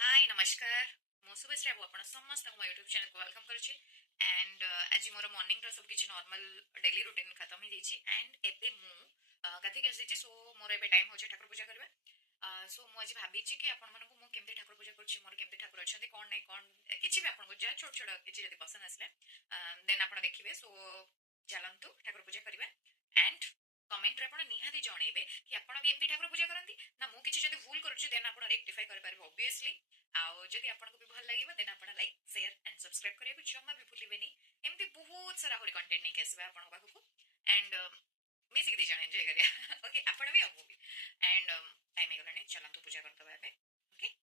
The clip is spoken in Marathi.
हाय नमस्कार मु शुभश्री बाबू आपण समस्त मो यूट्यूब चैनल को वेलकम करुच्ची एंड आज मोर मॉर्निंग सब किसी नॉर्मल डेली रूटीन खत्म हो जाइए एंड एबे मु गाधे आसी सो मोर एबे टाइम हो ठाकुर पूजा करबा सो मु आज भाभी कि आपण मानक मु केमते ठाकुर पूजा करछि मोर केमते ठाकुर अछंती कोन नै कोन किछि भी आपन को जा छोट छोट किछि जदी पसंद आसले देन आपण देखिबे सो चलंतु ठाकुर पूजा करबा एंड कमेंट रे आपण निहाती जणेबे कि आपण भी एमती ठाकुर पूजा करंती ना मु किछि जदी भूल करूछि देन आपण रेक्टिफाई कर पारबे ऑब्वियसली आउ जदि आपको भी भल लगे देन आप लाइक शेयर एंड सब्सक्राइब करिए जमा भी भूलिबेनी एमती बहुत सारा होली कंटेंट नहीं आसबे आपन पाखु एंड मिसिक दी जण एंजॉय करिया ओके आपण भी अब भी एंड टाइम हो गलानी चलंतु पूजा करतबा एबे ओके